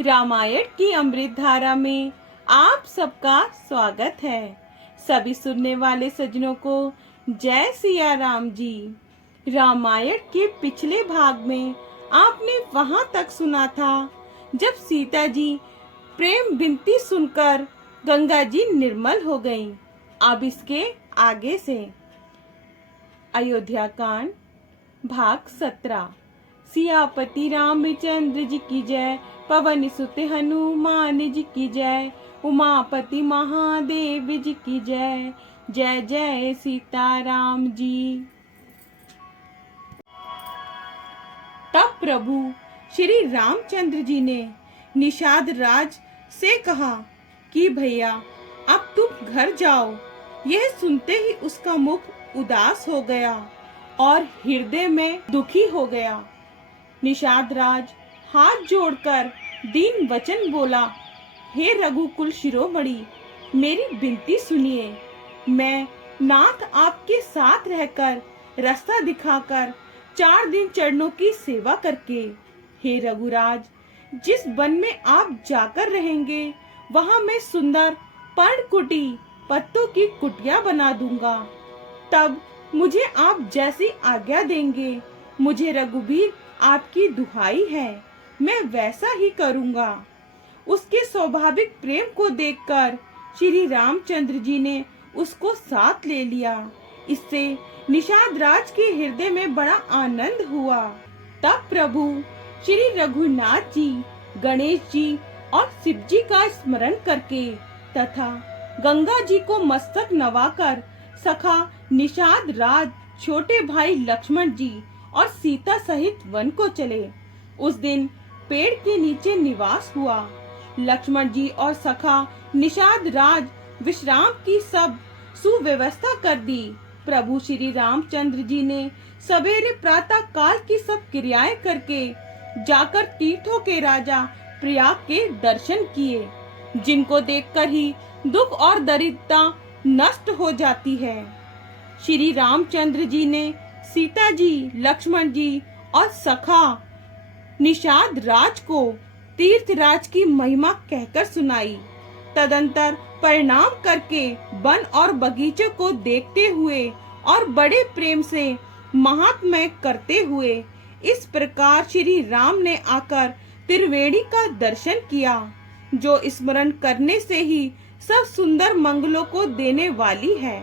रामायण की अमृत धारा में आप सबका स्वागत है। सभी सुनने वाले सज्जनों को जय सिया राम जी। रामायण के पिछले भाग में आपने वहां तक सुना था जब सीता जी प्रेम विनती सुनकर गंगा जी निर्मल हो गईं। अब इसके आगे से अयोध्या कांड भाग 17। सियापति रामचंद्र जी की जय, पवन सुत हनुमान जी की जय, उमापति महादेव जी की जय। जय जय सीताराम जी। तब प्रभु श्री रामचंद्र जी ने निषाद राज से कहा कि भैया अब तुम घर जाओ। यह सुनते ही उसका मुख उदास हो गया और हृदय में दुखी हो गया। निषाद राज हाथ जोड़कर दीन वचन बोला, हे रघुकुल शिरोमणि, मेरी विनती सुनिए। मैं नाथ आपके साथ रहकर रास्ता दिखाकर 4 दिन चरणों की सेवा करके, हे रघुराज, जिस वन में आप जाकर रहेंगे वहां मैं सुंदर पर्णकुटी पत्तों की कुटिया बना दूंगा। तब मुझे आप जैसी आज्ञा देंगे, मुझे रघुवीर आपकी दुहाई है, मैं वैसा ही करूंगा। उसके स्वाभाविक प्रेम को देखकर श्री रामचंद्र जी ने उसको साथ ले लिया। इससे निषाद राज के हृदय में बड़ा आनंद हुआ। तब प्रभु श्री रघुनाथ जी, गणेश जी और शिव जी का स्मरण करके तथा गंगा जी को मस्तक नवाकर सखा निषाद राज, छोटे भाई लक्ष्मण जी और सीता सहित वन को चले। उस दिन पेड़ के नीचे निवास हुआ। लक्ष्मण जी और सखा निषाद राज विश्राम की सब सुव्यवस्था कर दी। प्रभु श्री रामचंद्र जी ने सवेरे प्रातः काल की सब क्रियाएं करके जाकर तीर्थों के राजा प्रयाग के दर्शन किए, जिनको देखकर ही दुख और दरिद्रता नष्ट हो जाती है। श्री रामचंद्र जी ने सीता जी, लक्ष्मण जी और सखा निषाद राज को तीर्थराज की महिमा कहकर सुनाई। तदंतर प्रणाम करके वन और बगीचे को देखते हुए और बड़े प्रेम से महात्म्य करते हुए इस प्रकार श्री राम ने आकर त्रिवेणी का दर्शन किया, जो स्मरण करने से ही सब सुंदर मंगलों को देने वाली है।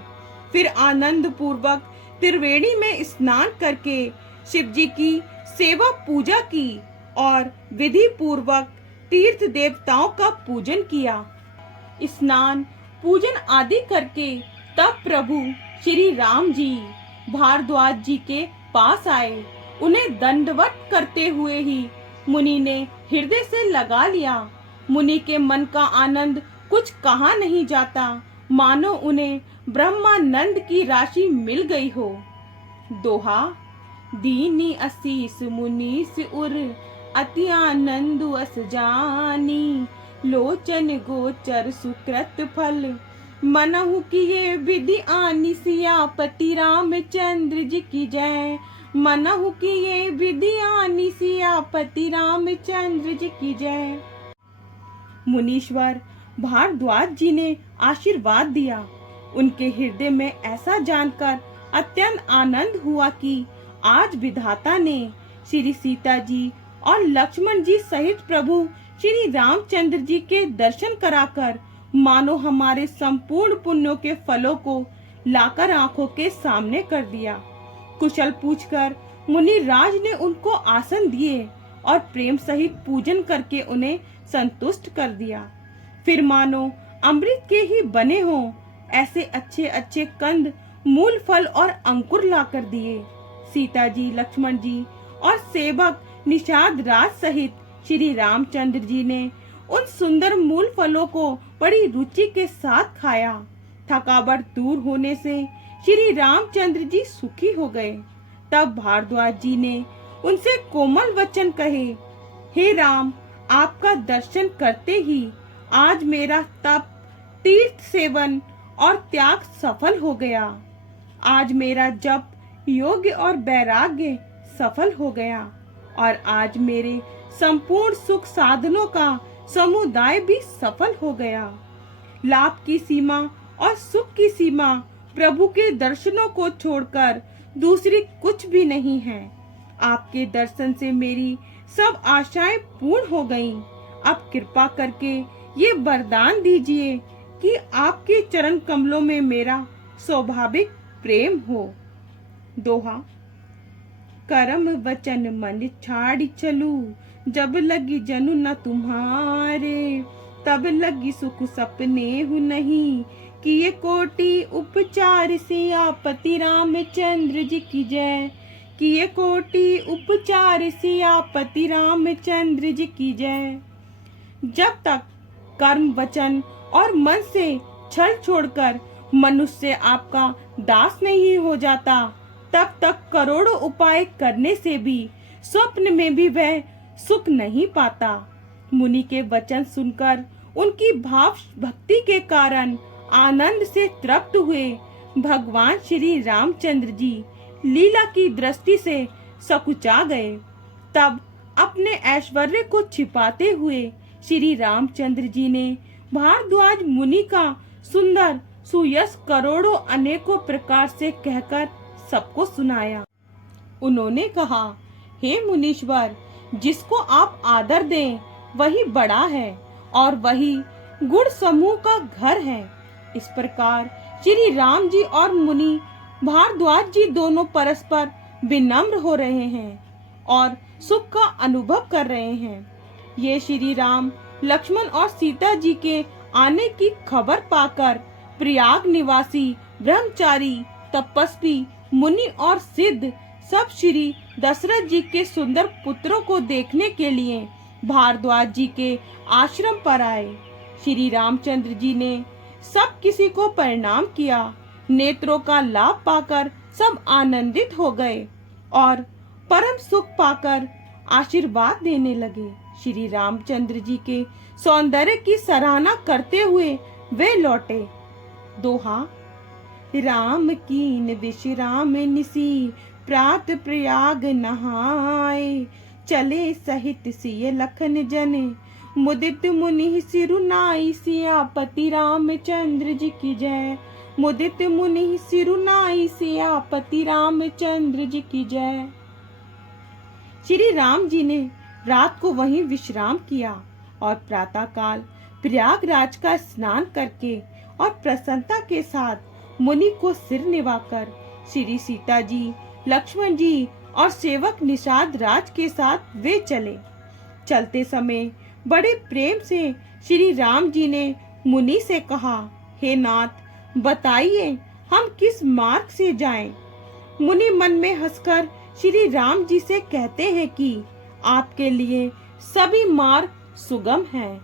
फिर आनंद पूर्वक त्रिवेणी में स्नान करके शिव जी की सेवा पूजा की और विधि पूर्वक तीर्थ देवताओं का पूजन किया। स्नान पूजन आदि करके तब प्रभु श्री राम जी भारद्वाज जी के पास आए। उन्हें दंडवत करते हुए ही मुनि ने हृदय से लगा लिया। मुनि के मन का आनंद कुछ कहा नहीं जाता, मानो उन्हें ब्रह्मानंद की राशि मिल गई हो। दोहा, दीनी असीस मुनीस उर, अति आनंद अस जानी, लोचन गोचर सुकृत फल, मनहु किए विधि आनी, सियापति रामचंद्र जी की जय। मनहु किए विधि आनी, सियापति रामचंद्र जी की जय। मुनीश्वर भारद्वाज जी ने आशीर्वाद दिया। उनके हृदय में ऐसा जानकर अत्यंत आनंद हुआ कि आज विधाता ने श्री सीता जी और लक्ष्मण जी सहित प्रभु श्री रामचंद्र जी के दर्शन कराकर मानो हमारे संपूर्ण पुण्यों के फलों को लाकर आंखों के सामने कर दिया। कुशल पूछकर मुनि राज ने उनको आसन दिए और प्रेम सहित पूजन करके उन्हें संतुष्ट कर दिया। फिर मानो अमृत के ही बने हों ऐसे अच्छे अच्छे कंद, मूल, फल और अंकुर लाकर दिए। सीता जी, लक्ष्मण जी और सेवक निषाद राज सहित श्री रामचंद्र जी ने उन सुंदर मूल फलों को बड़ी रुचि के साथ खाया। थकावट दूर होने से श्री रामचंद्र जी सुखी हो गए। तब भारद्वाज जी ने उनसे कोमल वचन कहे, हे राम, आपका दर्शन करते ही आज मेरा तप, तीर्थ सेवन और त्याग सफल हो गया। आज मेरा जप, योग्य और वैराग्य सफल हो गया और आज मेरे संपूर्ण सुख साधनों का समुदाय भी सफल हो गया। लाभ की सीमा और सुख की सीमा प्रभु के दर्शनों को छोड़कर दूसरी कुछ भी नहीं है। आपके दर्शन से मेरी सब आशाएं पूर्ण हो गईं। अब कृपा करके ये वरदान दीजिए कि आपके चरण कमलों में मेरा स्वाभाविक प्रेम हो। दोहा। कर्म वचन मन छाड़ चलू, जब लगी जनु न तुम्हारे, तब लगी सुख सपने हूँ नहीं, कि ये कोटि उपचार से आपति रामचंद्र जी की जय, कि ये कोटि उपचार से आपति रामचंद्र जी की जय। जब तक कर्म वचन और मन से छल छोड़कर मनुष्य आपका दास नहीं हो जाता, तब तक करोड़ों उपाय करने से भी स्वप्न में भी वह सुख नहीं पाता। मुनि के वचन सुनकर उनकी भाव भक्ति के कारण आनंद से तृप्त हुए भगवान श्री रामचंद्र जी लीला की दृष्टि से सकुचा गए। तब अपने ऐश्वर्य को छिपाते हुए श्री रामचंद्र जी ने भारद्वाज मुनि का सुंदर सुयश करोड़ों अनेकों प्रकार से कहकर सबको सुनाया। उन्होंने कहा, हे मुनीश्वर, जिसको आप आदर दें वही बड़ा है और वही गुण समूह का घर है। इस प्रकार श्री राम जी और मुनि भारद्वाज जी दोनों परस्पर विनम्र हो रहे हैं और सुख का अनुभव कर रहे हैं। ये श्री राम, लक्ष्मण और सीता जी के आने की खबर पाकर प्रयाग निवासी ब्रह्मचारी, तपस्वी, मुनि और सिद्ध सब श्री दशरथ जी के सुंदर पुत्रों को देखने के लिए भारद्वाज जी के आश्रम पर आए। श्री रामचंद्र जी ने सब किसी को प्रणाम किया। नेत्रों का लाभ पाकर सब आनंदित हो गए और परम सुख पाकर आशीर्वाद देने लगे। श्री रामचंद्र जी के सौंदर्य की सराहना करते हुए वे लौटे। दोहा। राम कीन विश्राम निसी, प्रात प्रयाग नहाए, चले सहित सिय लखन जने, मुदित मुनि सिरुनाई, सियापति रामचंद्र जी की जय। मुदित मुनि सिरुनाई, सियापति रामचंद्र जी की जय। श्री राम जी ने रात को वहीं विश्राम किया और प्रातःकाल प्रयागराज का स्नान करके और प्रसन्नता के साथ मुनि को सिर निवाकर श्री सीता जी, लक्ष्मण जी और सेवक निषाद राज के साथ वे चले। चलते समय बड़े प्रेम से श्री राम जी ने मुनि से कहा, हे नाथ, बताइए हम किस मार्ग से जाएं? मुनि मन में हंसकर श्री राम जी से कहते हैं कि आपके लिए सभी मार्ग सुगम हैं।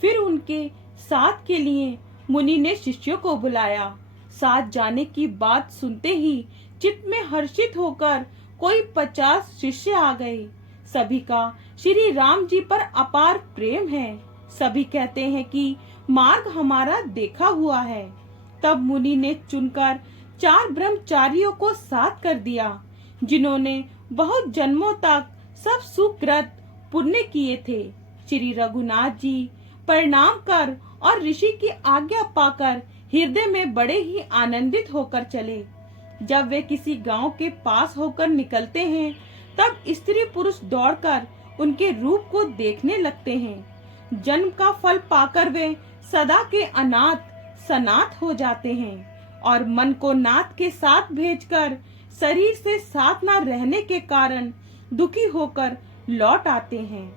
फिर उनके साथ के लिए मुनि ने शिष्यों को बुलाया। साथ जाने की बात सुनते ही चित्त में हर्षित होकर कोई 50 शिष्य आ गए। सभी का श्री राम जी पर अपार प्रेम है। सभी कहते हैं कि मार्ग हमारा देखा हुआ है। तब मुनि ने चुनकर 4 ब्रह्मचारियों को साथ कर दिया, जिन्होंने बहुत जन्मों तक सब सुकृत पुण्य किए थे। श्री रघुनाथ जी प्रणाम कर और ऋषि की आज्ञा पाकर हृदय में बड़े ही आनंदित होकर चले। जब वे किसी गांव के पास होकर निकलते हैं, तब स्त्री पुरुष दौड़कर उनके रूप को देखने लगते हैं। जन्म का फल पाकर वे सदा के अनाथ सनाथ हो जाते हैं और मन को नाथ के साथ भेजकर शरीर से साथ न रहने के कारण दुखी होकर लौट आते हैं।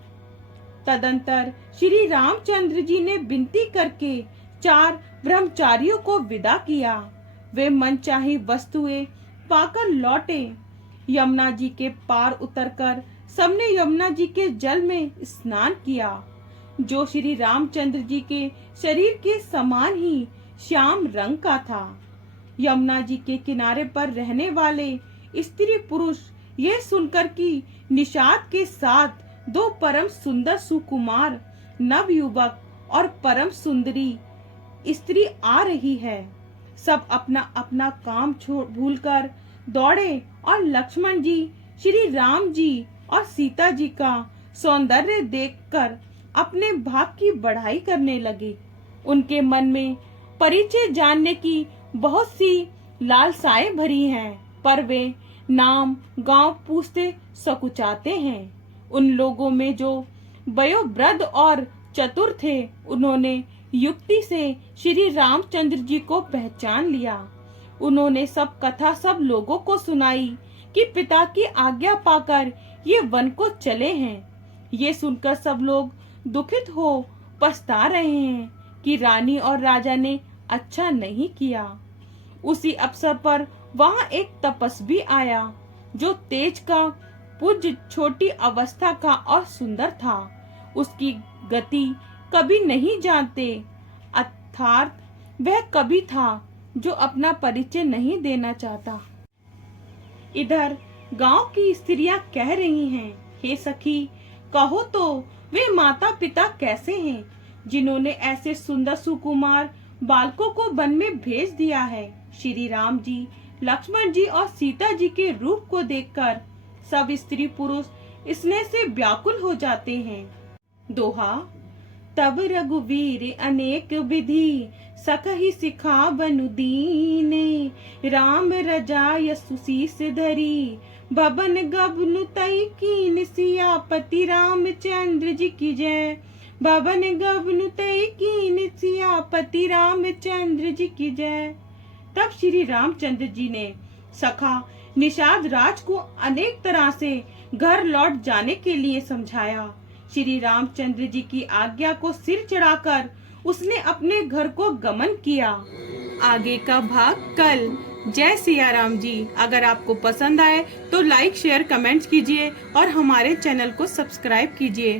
तदंतर श्री रामचंद्र जी ने विनती करके 4 ब्रह्मचारियों को विदा किया। वे मनचाही वस्तुएं पाकर लौटे। यमुना जी के पार उतरकर सबने यमुना जी के जल में स्नान किया, जो श्री रामचंद्र जी के शरीर के समान ही श्याम रंग का था। यमुना जी के किनारे पर रहने वाले स्त्री पुरुष ये सुनकर कि निषाद के साथ 2 परम सुंदर सुकुमार नवयुवक और परम सुंदरी स्त्री आ रही है, सब अपना अपना काम भूलकर दौड़े और लक्ष्मण जी, श्री राम जी और सीता जी का सौंदर्य देखकर अपने भाग की बढ़ाई करने लगे। उनके मन में परिचय जानने की बहुत सी लालसाएं भरी हैं, पर वे नाम गांव पूछते सकुचाते हैं। उन लोगों में जो वयोवृद्ध और चतुर थे, उन्होंने युक्ति से श्री रामचंद्र जी को पहचान लिया। उन्होंने सब कथा सब लोगों को सुनाई कि पिता की आज्ञा पाकर ये वन को चले हैं। ये सुनकर सब लोग दुखित हो पछता रहे हैं कि रानी और राजा ने अच्छा नहीं किया। उसी अवसर पर वहां एक तपस्वी आया जो तेज का पुंज छोटी अवस्था का और सुंदर था। उसकी गति कभी नहीं जानते, अर्थात वह कभी था जो अपना परिचय नहीं देना चाहता। इधर गांव की स्त्रियां कह रही हैं, हे सखी, कहो तो वे माता पिता कैसे हैं जिन्होंने ऐसे सुंदर सुकुमार बालकों को वन में भेज दिया है। श्री राम जी, लक्ष्मण जी और सीता जी के रूप को देखकर सब स्त्री पुरुष स्नेह से व्याकुल हो जाते हैं। दोहा। तब रघुवीर अनेक विधि सकहि सिखा बनु दीने, राम रजाय सुशीस धरी बबन गबनु तई कीन, सियापति रामचंद्र जी की जय। बबन गबनु तई कीन, सियापति रामचंद्र जी की जय। तब श्री रामचंद्र जी ने सखा निषाद राज को अनेक तरह से घर लौट जाने के लिए समझाया। श्री रामचंद्र जी की आज्ञा को सिर चढ़ाकर उसने अपने घर को गमन किया। आगे का भाग कल। जय सिया राम जी। अगर आपको पसंद आए तो लाइक शेयर कमेंट्स कीजिए और हमारे चैनल को सब्सक्राइब कीजिए।